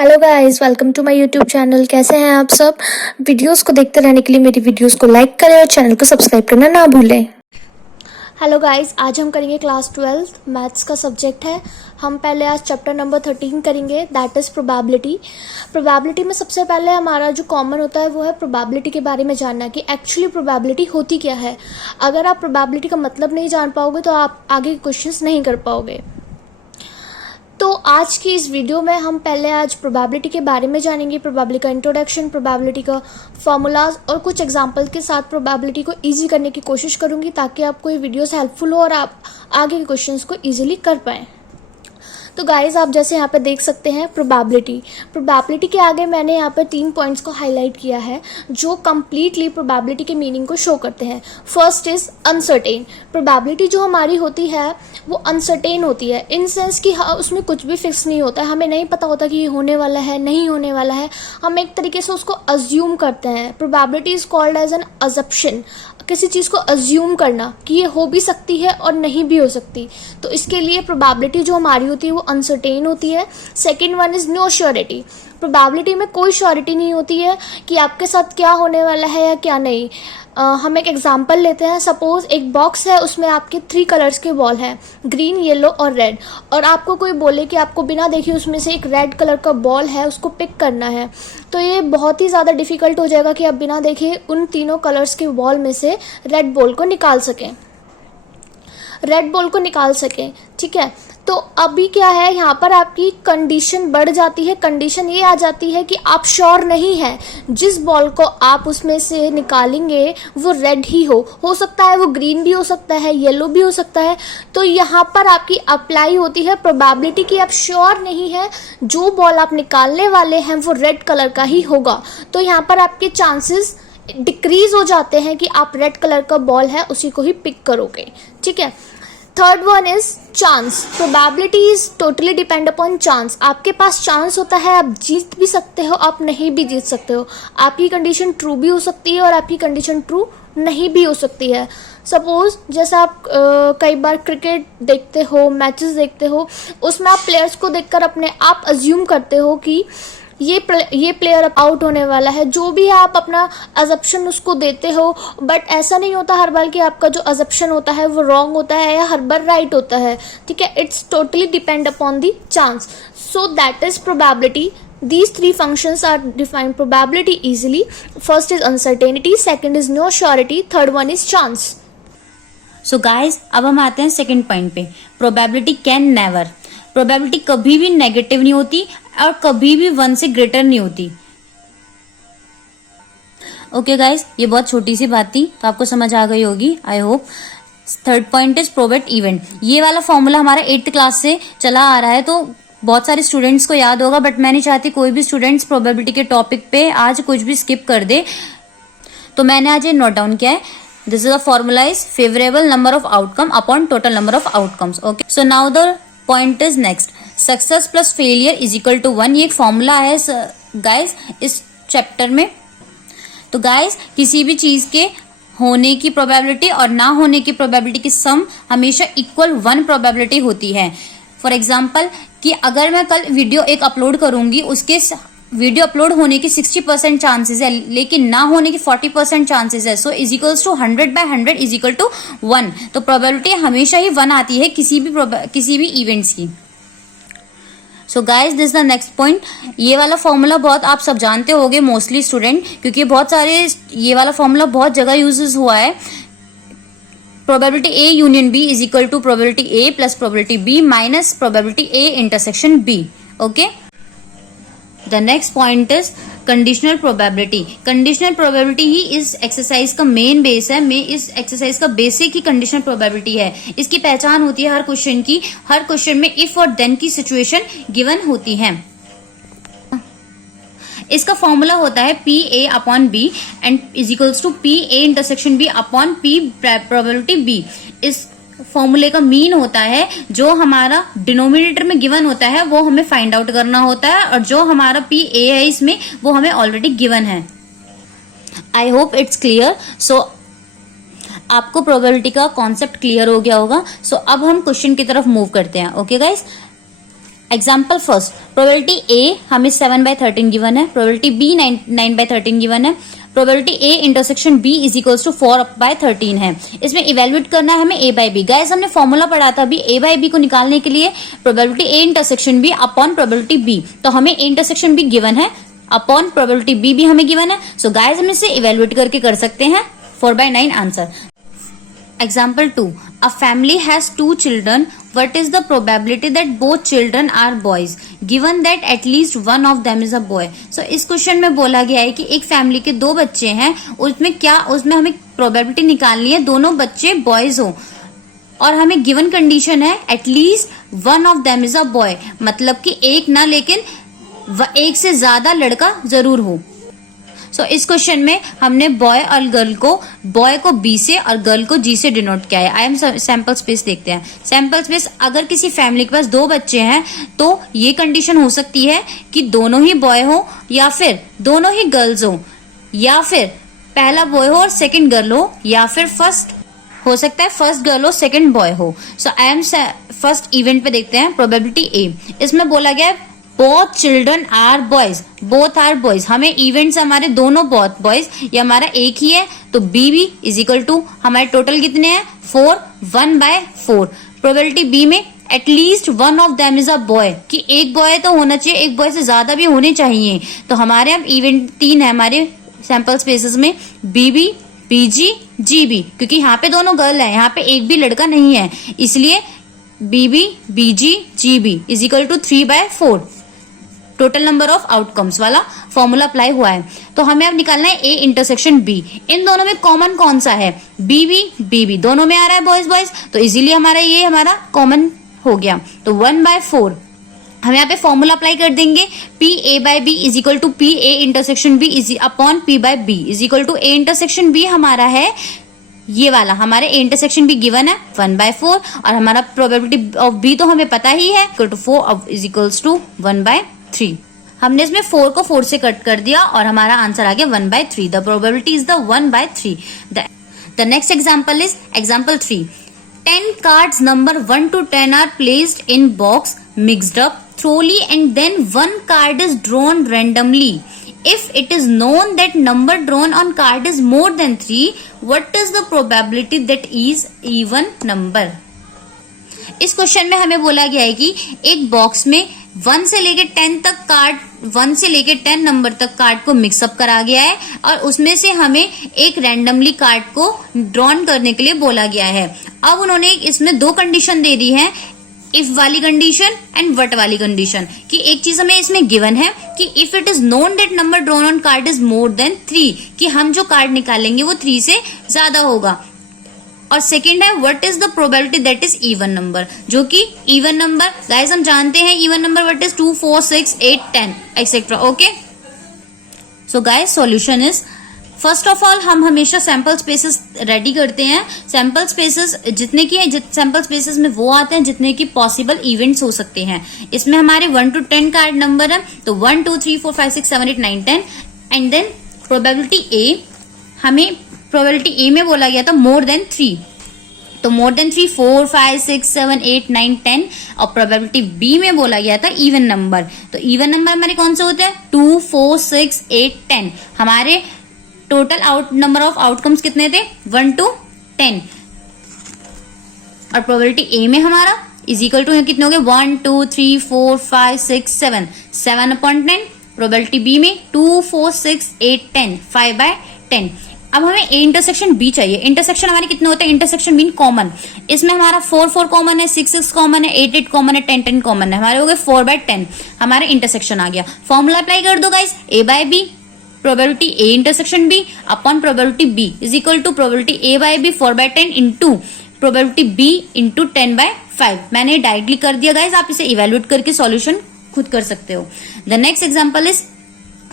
Hello guys, welcome to my YouTube channel. कैसे हैं आप सब? वीडियोस को देखते रहने के लिए मेरी वीडियोस को लाइक करें और चैनल को सब्सक्राइब करना ना भूलें। हेलो गाइस, आज हम करेंगे क्लास 12 मैथ्स का सब्जेक्ट है। हम पहले आज चैप्टर नंबर 13 करेंगे, दैट इज़ प्रोबेबिलिटी। प्रोबेबिलिटी में सबसे पहले हमारा जो कॉमन होता है वो है प्रोबेबिलिटी के बारे में जानना कि एक्चुअली प्रोबेबिलिटी होती क्या है। अगर आप प्रोबेबिलिटी का मतलब नहीं जान पाओगे तो आप आगे क्वेश्चंस नहीं कर पाओगे। तो आज की इस वीडियो में हम पहले आज प्रोबेबिलिटी के बारे में जानेंगे, प्रोबेबिलिटी का इंट्रोडक्शन, प्रोबेबिलिटी का फॉर्मूलाज और कुछ एग्जांपल के साथ प्रोबेबिलिटी को इजी करने की कोशिश करूंगी ताकि आपको ये वीडियोस हेल्पफुल हो और आप आगे के क्वेश्चंस को इजीली कर पाएँ। तो गाइज, आप जैसे यहाँ पे देख सकते हैं प्रोबेबिलिटी के आगे मैंने यहाँ पे 3 पॉइंट्स को हाईलाइट किया है जो कंप्लीटली प्रोबेबिलिटी के मीनिंग को शो करते हैं। First is uncertain. प्रोबेबिलिटी जो हमारी होती है वो अनसर्टेन होती है, इन सेंस कि उसमें कुछ भी फिक्स नहीं होता है, हमें नहीं पता होता कि ये होने वाला है नहीं होने वाला है, हम एक तरीके से उसको अज्यूम करते हैं। Probability is called as an assumption, किसी चीज़ को अज्यूम करना कि ये हो भी सकती है और नहीं भी हो सकती। तो इसके लिए प्रोबेबिलिटी जो हमारी होती है वो अनसर्टेन होती है। Second one is no surety. Probability में कोई श्योरिटी नहीं होती है कि आपके साथ क्या होने वाला है या क्या नहीं। हम एक एग्जांपल लेते हैं। सपोज एक बॉक्स है, उसमें आपके 3 कलर्स के बॉल हैं, ग्रीन, येलो और रेड, और आपको कोई बोले कि आपको बिना देखे उसमें से एक रेड कलर का बॉल है, उसको पिक करना है, तो ये बहुत ही ज़्यादा डिफिकल्ट हो जाएगा कि आप बिना देखे उन तीनों कलर्स के बॉल में से रेड बॉल को निकाल सकें, ठीक है। तो अभी क्या है, यहाँ पर आपकी कंडीशन बढ़ जाती है। कंडीशन ये आ जाती है कि आप श्योर नहीं है जिस बॉल को आप उसमें से निकालेंगे वो रेड ही हो सकता है वो ग्रीन भी हो सकता है, येलो भी हो सकता है। तो यहाँ पर आपकी अप्लाई होती है प्रोबेबिलिटी कि आप श्योर नहीं है जो बॉल आप निकालने वाले हैं वो रेड कलर का ही होगा। तो यहाँ पर आपके चांसेस डिक्रीज हो जाते हैं कि आप रेड कलर का बॉल है उसी को ही पिक करोगे, ठीक है। Third one is chance. Probability is totally depend upon chance. आपके पास चांस होता है, आप जीत भी सकते हो, आप नहीं भी जीत सकते हो। आपकी कंडीशन ट्रू भी हो सकती है और आपकी कंडीशन ट्रू नहीं भी हो सकती है। सपोज जैसे आप कई बार क्रिकेट देखते हो, मैचेस देखते हो, उसमें आप प्लेयर्स को देखकर अपने आप अज्यूम करते हो कि ये प्लेयर आउट होने वाला है, जो भी है आप अपना अजप्शन उसको देते हो। बट ऐसा नहीं होता हर बार कि आपका जो अजप्शन होता है वो रॉन्ग होता है या हर बार राइट होता है, ठीक है। It's totally depend upon the chance. So that is probability. These 3 functions are defined probability easily. First is uncertainty, second is no surety, third one is chance. So guys, अब हम आते हैं सेकंड पॉइंट पे, probability can never. Probability कभी भी negative नहीं होती और कभी भी 1 से ग्रेटर नहीं होती। ओके गाइस, ये बहुत छोटी सी बात थी तो आपको समझ आ गई होगी, I hope. Third point is probate event. ये वाला फॉर्मूला हमारा 8th क्लास से चला आ रहा है तो बहुत सारे स्टूडेंट्स को याद होगा, बट मैं नहीं चाहती कोई भी स्टूडेंट्स प्रोबेबिलिटी के टॉपिक पे आज कुछ भी स्किप कर दे, तो मैंने आज ये नोट डाउन किया है। This is a formula is favourable number of outcome upon total number of outcomes. Okay, so now the point is next, success plus failure is equal to 1। ये एक फॉर्मूला है गाइस इस chapter में। तो guys, किसी भी चीज के होने की प्रोबेबिलिटी और ना होने की प्रोबेबिलिटी की सम हमेशा इक्वल 1 प्रोबेबिलिटी होती है। फॉर एग्जाम्पल कि अगर मैं कल वीडियो एक अपलोड करूंगी, उसके वीडियो अपलोड होने की 60% चांसेस है लेकिन ना होने की 40% चांसेस है। So is equals to 100/100 is equal to 1। तो प्रोबेबिलिटी हमेशा ही 1 आती है किसी भी इवेंट्स की। So guys, this the next point. ये वाला फॉर्मूला बहुत आप सब जानते होगे मोस्टली स्टूडेंट, क्योंकि बहुत सारे ये वाला फॉर्मूला बहुत जगह यूज हुआ है। Probability A union B is equal to probability A plus probability B minus probability A intersection B. Okay, the next point is conditional probability. Conditional probability ही इस एक्सरसाइज का मेन बेस है। इस exercise का basic ही conditional probability है। इसकी पहचान होती है हर क्वेश्चन की। हर क्वेश्चन में इफ और देन की सिचुएशन गिवन होती है। इसका फॉर्मूला होता है P A upon B and is equals to P A intersection B upon P probability B. इस फॉर्मूले का मीन होता है जो हमारा डिनोमिनेटर में गिवन होता है वो हमें फाइंड आउट करना होता है, और जो हमारा पी ए है इसमें वो हमें ऑलरेडी गिवन है। I hope it's clear. So आपको प्रोबेबिलिटी का कॉन्सेप्ट क्लियर हो गया होगा। सो अब हम क्वेश्चन की तरफ मूव करते हैं। Okay guys, example first, probability A हमें 7/13 गिवन है, प्रोबेबिलिटी बी 9/13 गिवन है, probability A intersection B is equals to 4/13 है। इसमें इवेल्युएट करना है हमें ए बाई बी। गाइस हमने फॉर्मूला पढ़ा था अभी ए बाई बी को निकालने के लिए, probability A intersection B upon probability B. तो हमें ए इंटरसेक्शन बी गिवन है अपॉन प्रोबेबिलिटी बी भी हमें गिवन है। सो गाइस हम इसे इवेल्युएट करके कर सकते हैं 4/9 answer. Example 2. A family has 2 children. What is the probability that both children are boys? Given that at least one of them is a boy. So इस क्वेश्चन में बोला गया है कि एक फैमिली के 2 बच्चे हैं, उसमें हमें प्रोबेबिलिटी निकालनी है दोनों बच्चे बॉयज हो, और हमें गिवन कंडीशन है at least one of them is a boy, मतलब कि एक ना लेकिन एक से ज्यादा लड़का जरूर हो। सो इस क्वेश्चन में हमने बॉय को बी से और गर्ल को जी से डिनोट किया है। आई एम सैंपल स्पेस देखते हैं। सैंपल स्पेस, अगर किसी फैमिली के पास 2 बच्चे हैं तो ये कंडीशन हो सकती है कि दोनों ही बॉय हो या फिर दोनों ही गर्ल्स हो, या फिर पहला बॉय हो और सेकंड गर्ल हो, या फिर फर्स्ट हो सकता है फर्स्ट गर्ल हो सेकंड बॉय हो। So I am first event पे देखते हैं प्रोबेबिलिटी ए। इसमें बोला गया है both children are boys, both are boys. हमें इवेंट्स हमारे दोनों बोथ बॉयज, ये हमारा एक ही है, तो B B is equal to हमारे टोटल कितने हैं 4, 1/4। प्रोबेबिलिटी बी में at least one of them is a boy, कि एक बॉय तो होना चाहिए, एक बॉय से ज्यादा भी होने चाहिए। तो हमारे अब इवेंट 3 है हमारे सैंपल स्पेसेस में, B B, B G, G B, क्योंकि यहाँ पे दोनों गर्ल है, यहाँ पे एक भी लड़का नहीं है, इसलिए B B, B G, G B is equal to 3/4। Total number of outcomes वाला फॉर्मूला अप्लाई हुआ है। तो हमें अब निकालना है ए इंटरसेक्शन बी। इन दोनों में कॉमन कौन सा है? बी बी, बी बी, दोनों में आ रहा है बॉयज बॉयज, तो इजीली हमारा कॉमन हो गया। तो 1/4 हम यहाँ पे फॉर्मूला अप्लाई कर देंगे, P A by B is equal to P A intersection B is upon P by B is equal to A intersection B हमारा है ये वाला, हमारे ए इंटरसेक्शन बी गिवन है 1/4, और हमारा प्रोबेबिलिटी ऑफ बी तो हमें पता ही है equal to 4 is equals to 1/3। हमने इसमें 4 को 4 से कट कर दिया और हमारा आंसर आ गया 1/3। The probability is the 1/3। The next example is example 3। 10 cards number 1 to 10 are placed in box mixed up thoroughly and then 1 card is drawn randomly. If it is known that number drawn on card is more than 3, what is the probability that is even number? इस question में हमें बोला गया है कि एक box में 1 से लेके 10 तक कार्ड, 1 से लेके 10 नंबर तक कार्ड को मिक्सअप करा गया है, और उसमें से हमें एक रैंडमली कार्ड को ड्रॉन करने के लिए बोला गया है। अब उन्होंने इसमें 2 कंडीशन दे दी है, इफ वाली कंडीशन एंड वट वाली कंडीशन, कि एक चीज हमें इसमें गिवन है कि if it is known that number drawn on card is more than 3, कि हम जो कार्ड निकालेंगे वो 3 से ज्यादा होगा, और सेकेंड है what is the probability that is even number, जो कि इवन नंबर गाइस हम जानते हैं even number what is 2, 4, 6, 8, 10 etcetera. Okay, so guys solution is, first of all हम हमेशा सैंपल स्पेसेस रेडी करते हैं। सैंपल स्पेसेस जितने की है, सैंपल स्पेसेस में वो आते हैं जितने की पॉसिबल इवेंट्स हो सकते हैं। इसमें हमारे 1 to 10 कार्ड नंबर है, तो 1, 2, 3, 4, 5, 6, 7, 8, 9, 10 एंड देन प्रोबेबिलिटी ए, हमें प्रोबेबिलिटी ए में बोला गया था मोर देन 3, तो मोर देन 3 4, 5, 6, 7, 8, 9, 10, और प्रोबेबिलिटी बी में बोला गया था इवन नंबर। तो इवन नंबर हमारे कौन से होते हैं 2, 4, 6, 8, 10। हमारे टोटल नंबर ऑफ आउटकम्स कितने थे 1 to 10, और प्रोबेबिलिटी ए में हमारा इज इक्वल टू कितने हो गए 1, 2, 3, 4, 5, 6, 7/10। प्रोबेबिलिटी बी में 2, 4, 6, 8, 10 5/10। अब हमें ए इंटरसेक्शन बी चाहिए। इंटरसेक्शन हमारे कितने होते हैं, इंटरसेक्शन मीन कॉमन, इसमें हमारा 4, 4 कॉमन है, 6, 6 कॉमन है, 8, 8 कॉमन है, 10, 10 कॉमन है, हमारे हो गए 4/10। हमारे इंटरसेक्शन आ गया। फॉर्मूला अप्लाई कर दो guys, A by B probability A intersection B upon probability B is equal to probability A by B 4/10 into probability B into 10/5। मैंने डायरेक्टली कर दिया गाइस, आप इसे इवेल्युएट करके सॉल्यूशन खुद कर सकते हो। The next example is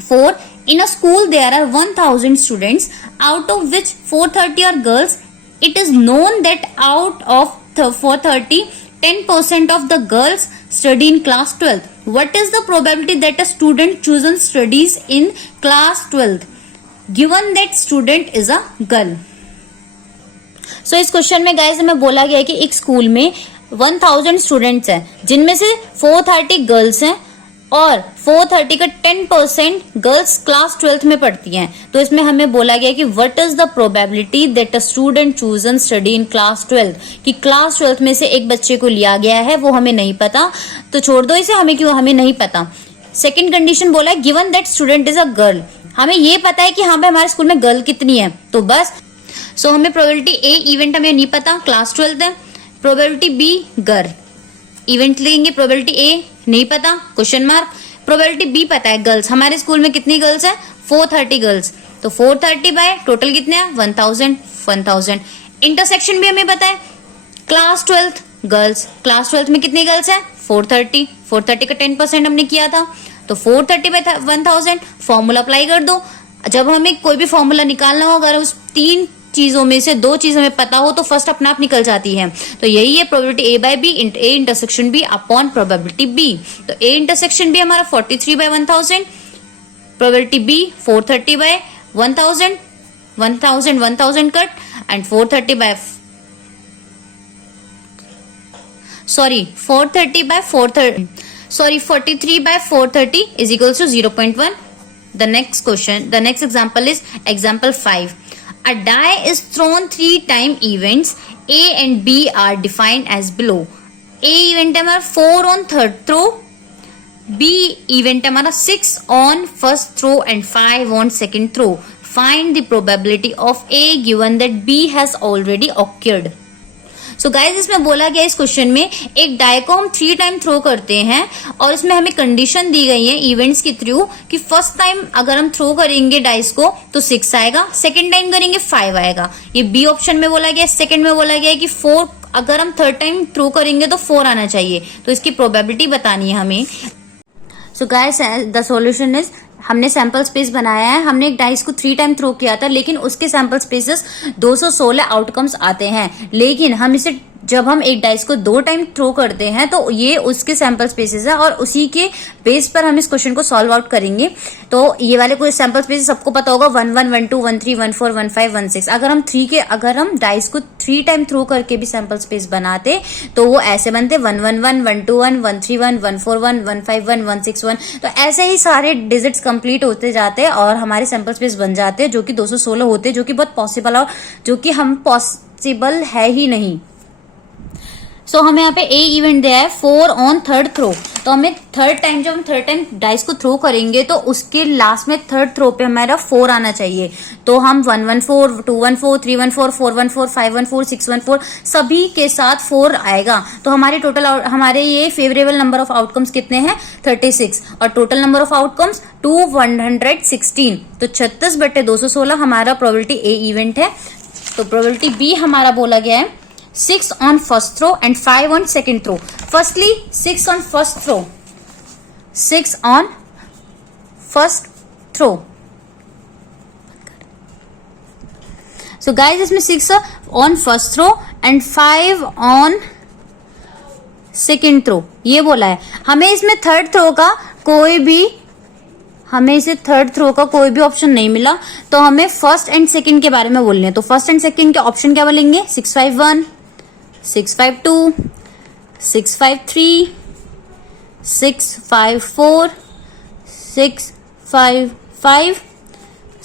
4. In a school there are 1000 students, out of which 430 are girls. It is known that out of 430, 10% of the girls study in class 12th. What is the probability that a student chosen studies in class 12th, given that student is a girl? सो इस question में guys हमें बोला गया है कि एक school में 1000 students हैं, जिनमें से 430 गर्ल्स हैं और 430 का 10% गर्ल्स क्लास 12th में पढ़ती हैं। तो इसमें हमें बोला गया कि what is the probability that a student chosen study in class 12th, कि क्लास 12th में से एक बच्चे को लिया गया है, वो हमें नहीं पता, तो छोड़ दो इसे, हमें क्यों, हमें नहीं पता। सेकेंड कंडीशन बोला है given that student is a girl, हमें ये पता है कि हाँ भाई हमारे स्कूल में गर्ल कितनी है, तो बस। सो हमें प्रोबेबिलिटी ए इवेंट हमें नहीं पता, क्लास 12th है। प्रोबेबिलिटी बी गर्ल, इवेंट लेंगे, प्रोबेबिलिटी ए नहीं पता, क्वेश्चन मार्क। प्रोबेबिलिटी बी पता है गर्ल्स, हमारे स्कूल में कितनी गर्ल्स है, 430 गर्ल्स, तो 430 बाय टोटल कितने हैं 1000। इंटरसेक्शन भी हमें पता है, class 12th girls, class 12th में कितनी गर्ल्स है 430 का 10% हमने किया था, तो 430 बाय 1000। फॉर्मूला अप्लाई कर दो। जब हमें कोई भी फॉर्मूला निकालना हो, अगर उस 3 चीजों में से 2 चीज हमें पता हो तो फर्स्ट अपने आप निकल जाती है। तो यही है probability A by B, A intersection B upon probability B. तो ए इंटरसेक्शन बी हमारा 43 by 1000, probability B 430 by 1000, 1000 cut and 430 by 43 by 430 is equals to 0.1. The next question, the next example is example 5. A die is thrown 3 time events. A and B are defined as below. A event है हमारा 4 on third throw. B event है हमारा 6 on first throw and 5 on second throw. Find the probability of A given that B has already occurred. So guys इसमें बोला गया इस question में एक डाई को हम 3 टाइम थ्रो करते हैं और इसमें हमें कंडीशन दी गई है इवेंट्स के थ्रू कि फर्स्ट टाइम अगर हम थ्रो करेंगे डाइस को तो 6 आएगा, सेकेंड टाइम करेंगे 5 आएगा। ये बी ऑप्शन में बोला गया। सेकेंड में बोला गया कि 4 अगर हम थर्ड टाइम थ्रो करेंगे तो 4 आना चाहिए, तो इसकी प्रोबेबिलिटी बतानी है हमें। So guys the solution is, हमने सैंपल स्पेस बनाया है, हमने एक डाइस को 3 टाइम थ्रो किया था लेकिन उसके सैंपल स्पेसेस 216 आउटकम्स आते हैं, लेकिन हम इसे जब हम एक डाइस को 2 टाइम थ्रो करते हैं तो ये उसके सैंपल स्पेसेस है और उसी के बेस पर हम इस क्वेश्चन को सॉल्व आउट करेंगे। तो ये वाले कोई सैंपल स्पेसेस सबको पता होगा 1 1 1 2 1 3 1 4 1 5 1 6। अगर हम डाइस को 3 टाइम थ्रो करके भी सैंपल स्पेस बनाते तो वो ऐसे बनते 1 1 1 1 2 1 1 3 1 1 4 1 1 5 1 1 6 1। तो ऐसे ही सारे डिजिट्स कंप्लीट होते जाते हैं और हमारे सैंपल स्पेस बन जाते हैं जो कि 216 होते हैं, जो कि बहुत पॉसिबल और जो कि हम पॉसिबल है ही नहीं। सो हमें यहाँ पे ए इवेंट दिया है 4 ऑन थर्ड थ्रो, तो हमें जब हम थर्ड टाइम डाइस को थ्रो करेंगे तो उसके लास्ट में थर्ड थ्रो पे हमारा 4 आना चाहिए। तो हम 1 1 4 2 1 4 3 1 4 4 1 4 5 1 4 6 1 4 सभी के साथ 4 आएगा। तो हमारे टोटल हमारे ये फेवरेबल नंबर ऑफ आउटकम्स कितने हैं 36 और टोटल नंबर ऑफ आउटकम्स 116। तो 36/216 हमारा प्रोबेबिलिटी ए इवेंट है। तो प्रोबेबिलिटी बी हमारा बोला गया है 6 on first throw and 5 on second throw. Firstly, 6 on first throw. 6 on first throw. So guys, इसमें 6 on first throw and 5 on second throw ये बोला है। हमें इसमें थर्ड थ्रो का कोई भी ऑप्शन नहीं मिला, तो हमें फर्स्ट एंड सेकंड के बारे में बोलने हैं। तो फर्स्ट एंड सेकंड के ऑप्शन क्या बोलेंगे 6 5 1 6 5 2 6 5 3 6 5 4 6 5 5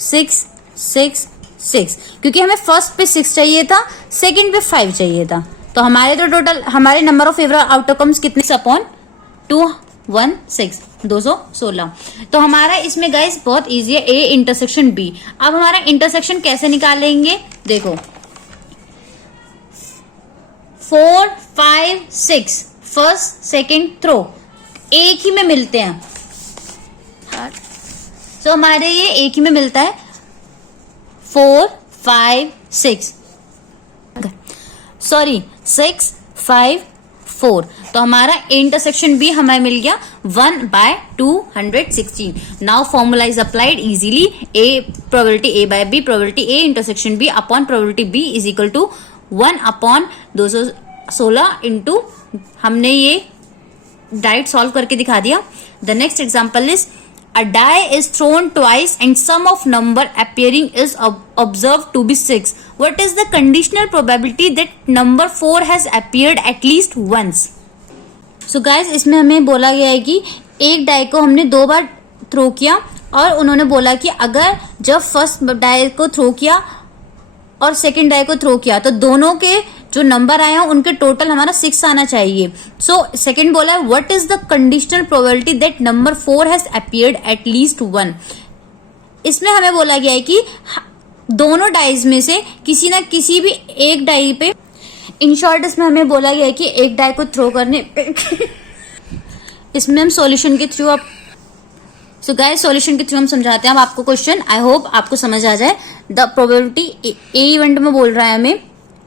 6 6 6। क्योंकि हमें फर्स्ट पे 6 चाहिए था, सेकंड पे 5 चाहिए था, तो हमारे तो टोटल हमारे नंबर ऑफ फेवरेट आउटकम्स कितने अपॉन 216 216। तो हमारा इसमें गाइस बहुत इजी है ए इंटरसेक्शन बी। अब हमारा इंटरसेक्शन कैसे निकालेंगे देखो 4 5 6 फर्स्ट सेकंड थ्रो एक ही में मिलते हैं, तो हमारे ये एक ही में मिलता है 4 5 6 4। तो हमारा इंटरसेक्शन भी हमें मिल गया 1/216। Now formula is applied easily, A probability A by B, probability A intersection B upon probability B is equal to 1/216 into हमने ये डायरेक्ट सॉल्व करके दिखा दिया। The next example is a die is thrown twice and sum of number appearing is observed to be 6. What is the conditional probability that number 4 has appeared at least once. So guys, इसमें हमें बोला गया है कि एक die को हमने 2 बार throw किया और उन्होंने बोला कि अगर जब फर्स्ट डाई को थ्रो किया और सेकंड डाई को थ्रो किया तो दोनों के जो नंबर आए हैं उनके टोटल हमारा 6 आना चाहिए। सो सेकंड बोला है what is the conditional probability that number 4 has appeared at least 1। इसमें हमें बोला गया है कि दोनों डाइज में से किसी ना किसी भी एक डाई पे, इन शॉर्ट इसमें हमें बोला गया है कि एक डाई को थ्रो करने पे इसमें हम सॉल्यूशन के थ्रू सो गाइस सॉल्यूशन के थ्रू हम समझाते हैं अब आपको क्वेश्चन। आई होप आपको समझ आ जाए। द प्रोबेबिलिटी ए इवेंट में बोल रहा है हमें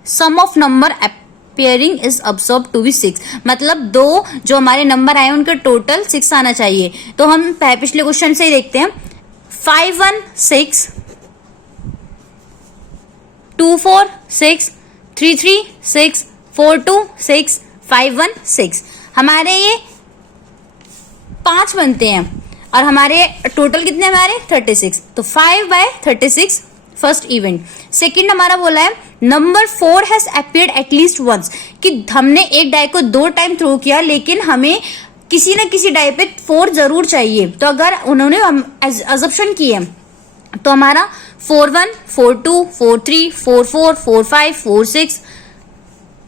sum of number appearing is observe to be 6, मतलब 2 जो हमारे नंबर आए उनके टोटल 6 आना चाहिए। तो हम पिछले क्वेश्चन से ही देखते हैं। 5 1 6, 2 4 6, 3 3 6, 4 2 6, 5 1 6, हमारे ये 5 बनते हैं और हमारे टोटल कितने हमारे 36। तो 5/36 फर्स्ट इवेंट। सेकंड हमारा बोला है number 4 has appeared at least once, कि हमने एक डाई को 2 टाइम थ्रो किया लेकिन हमें किसी न किसी डाई पे 4 जरूर चाहिए। तो अगर उन्होंने अजम्पशन की है तो हमारा 4 1 4 2 4 3 4 4 4 5 4 6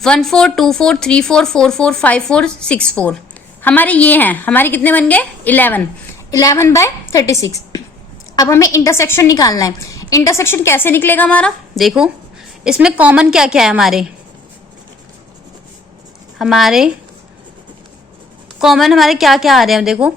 1 4 2 4 3 4 4 4 5 4 6 4 हमारे ये हैं। हमारे कितने बन गए 11/36। अब हमें इंटरसेक्शन निकालना है। इंटरसेक्शन कैसे निकलेगा हमारा, देखो इसमें कॉमन क्या क्या है हमारे कॉमन हमारे क्या क्या आ रहे हैं देखो।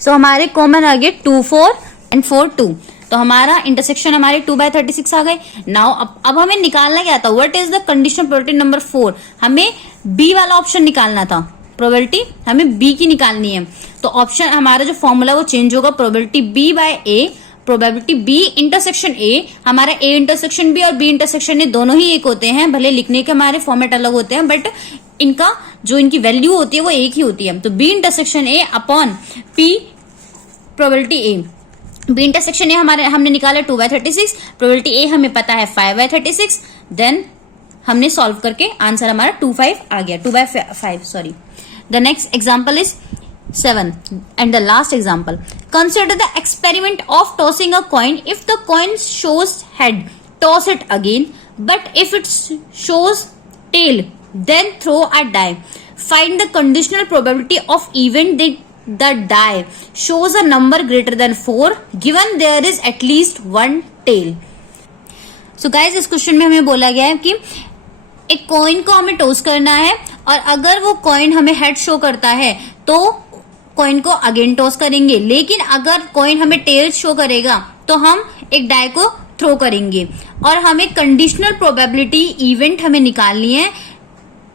सो हमारे कॉमन आ गए 2 4 एंड 4 2। तो हमारा इंटरसेक्शन हमारे 2/36 आ गए। नाउ अब हमें निकालना क्या था, what is the conditional probability number 4। हमें बी वाला ऑप्शन निकालना था। प्रोबेबिलिटी हमें बी की निकालनी है। तो ऑप्शन हमारा जो फॉर्मूला वो चेंज होगा, probability B by A, probability B intersection A. हमारा ए इंटरसेक्शन बी और बी इंटरसेक्शन ए दोनों ही एक होते हैं, भले लिखने के हमारे फॉर्मेट अलग होते हैं बट इनका जो इनकी वैल्यू होती है वो एक ही होती है। तो B intersection A upon P probability A. B intersection A हमारे हमने निकाला 2/36, प्रोबेबिलिटी ए हमें पता है 5/36। देन हमने सॉल्व करके आंसर हमारा 2/5 आ गया, 2/5 sorry. The next example is 7 and the last example. Consider the experiment of tossing a coin. If the coin shows head, toss it again. But if it shows tail, then throw a die. Find the conditional probability of event that the die shows a number greater than 4 given there is at least one tail. So guys, इस question में हमें बोला गया है कि एक coin को हमें टॉस करना है और अगर वो कॉइन हमें हेड शो करता है तो कॉइन को अगेन टॉस करेंगे, लेकिन अगर कॉइन हमें टेल शो करेगा तो हम एक डाई को थ्रो करेंगे। और हमें कंडीशनल प्रोबेबिलिटी इवेंट हमें निकालनी है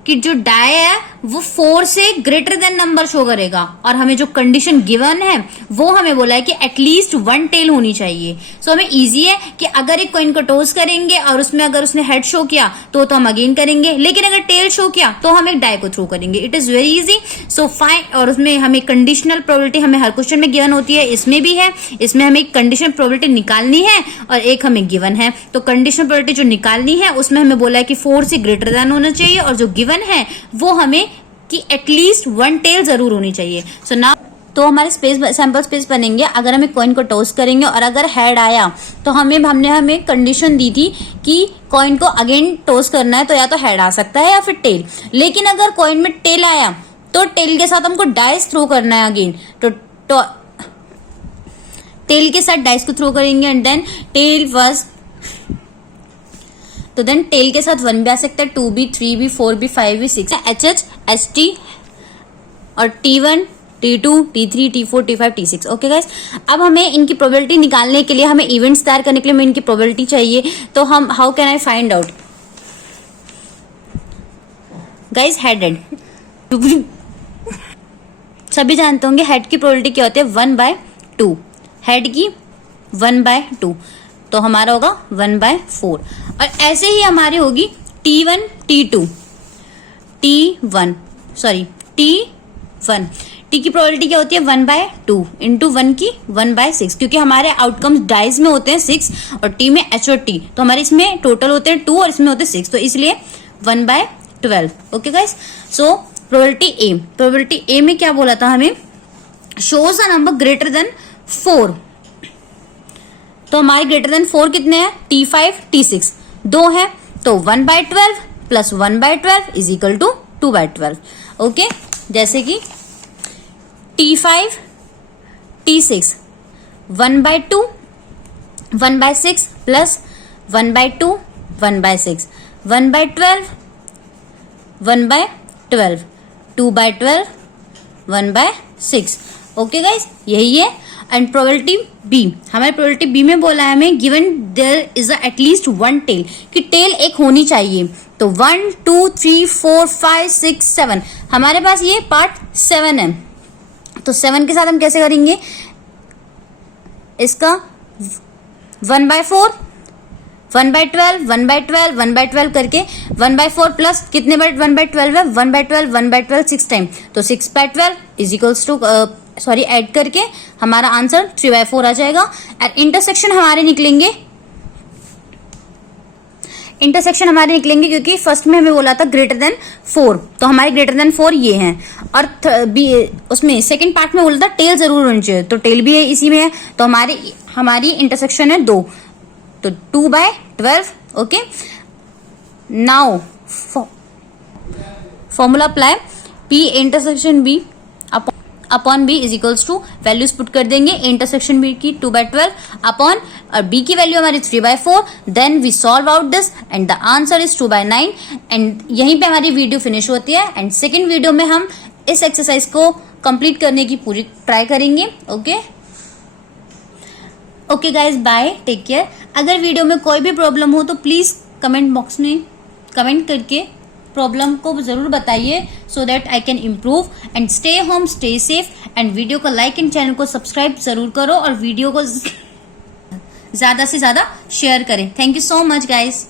कि जो डाई है वो 4 से ग्रेटर देन नंबर शो करेगा और हमें जो कंडीशन गिवन है वो हमें बोला है कि एटलीस्ट 1 टेल होनी चाहिए। सो हमें इजी है कि अगर एक कॉइन को टॉस करेंगे और उसमें अगर उसने हेड शो किया तो हम अगेन करेंगे, लेकिन अगर टेल शो किया तो हम एक डाई को थ्रो करेंगे। It is very easy. So fine. और उसमें हमें कंडीशनल प्रोबेबिलिटी हमें हर क्वेश्चन में गिवन होती है, इसमें भी है। इसमें हमें एक कंडीशनल प्रोबेबिलिटी निकालनी है और एक हमें गिवन है। तो कंडीशनल प्रोबेबिलिटी जो निकालनी है उसमें हमें बोला है कि 4 से ग्रेटर देन होना चाहिए और जो गिवन है वो हमें कि एटलीस्ट 1 टेल जरूर होनी चाहिए। सो नाउ तो हमारे सैंपल स्पेस बनेंगे। अगर हमें कॉइन को टॉस करेंगे और अगर हेड आया तो हमने कंडीशन दी थी कि कॉइन को अगेन टॉस करना है तो या तो हेड आ सकता है या फिर टेल। लेकिन अगर कॉइन में टेल आया तो टेल के साथ हमको डाइस थ्रो करना है अगेन। तो टेल के साथ डाइस को थ्रो करेंगे एंड देन टेल फर्स्ट। तो देन टेल के साथ 1 भी आ सकता है, 2 भी, 3 भी, 4 भी, 5 भी, 6 HH ST और T1 T2 T3 T4 T5 T6। Okay guys, अब हमें इनकी प्रोबेबिलिटी निकालने के लिए हमें इवेंट्स तैयार करने के लिए हमें इनकी प्रोबेबिलिटी चाहिए। तो हम how can I find out guys, head सभी जानते होंगे हेड की प्रोबेबिलिटी क्या होती है 1/2, हेड की 1/2 तो हमारा होगा 1/4। और ऐसे ही हमारी होगी T1 T2 T1 sorry T1 T की प्रोबेबिलिटी क्या होती है 1/2 इंटू 1 की 1/6, क्योंकि हमारे आउटकम्स डाइज में होते हैं 6 और टी में एच और टी, तो हमारे इसमें टोटल होते हैं 2 और इसमें होते हैं 6, तो इसलिए 1/12। Okay guys, so probability A में क्या बोला था हमें, shows a number greater than 4, तो हमारे ग्रेटर देन 4 कितने हैं, T5 T6 2 है, तो 1/12 plus 1/12 is equal to 2/12। Okay, जैसे कि T5 T6 1/2 1/6 plus 1/2 1/6 1/12 1/12 2/12 1/6। Okay guys, यही है। एंड प्रोबेबिलिटी बी, हमारे प्रोबेबिलिटी बी में बोला है हमें given there is at least 1 tail, कि टेल एक होनी चाहिए, तो 1 2 3 4 5 6 7, हमारे पास ये पार्ट 7 है, तो 7 के साथ हम कैसे करेंगे, इसका 1/4 1/12 1/12 1/12 करके 1/4 प्लस कितने बार 1/12 है, 1/12 1/12 6 टाइम, तो 6/12 इज इक्वल्स टू ऐड करके हमारा आंसर 3/4 आ जाएगा। और इंटरसेक्शन हमारे निकलेंगे क्योंकि फर्स्ट में हमें बोला था ग्रेटर देन 4, तो हमारे ग्रेटर देन 4 ये हैं, और उसमें सेकंड पार्ट में बोला था टेल जरूर होनी चाहिए, तो टेल भी है इसी में है, तो हमारी इंटरसेक्शन है 2, तो 2/12। Okay, now formula apply, P intersection B upon B is equals to, values put कर देंगे, इंटरसेक्शन B की 2/12 अपॉन और B की वैल्यू हमारी 3/4, then we solve out this and the answer is 2/9। And यहीं पे हमारी वीडियो फिनिश होती है, एंड सेकेंड वीडियो में हम इस एक्सरसाइज को कंप्लीट करने की पूरी ट्राई करेंगे। Okay guys, bye, take care. अगर वीडियो में कोई भी प्रॉब्लम हो तो प्लीज कमेंट बॉक्स में कमेंट करके प्रॉब्लम को जरूर बताइए, so that I can improve. And stay home, stay safe, and video को लाइक एंड चैनल को सब्सक्राइब जरूर करो, और वीडियो को ज्यादा से ज्यादा शेयर करें। Thank you so much guys.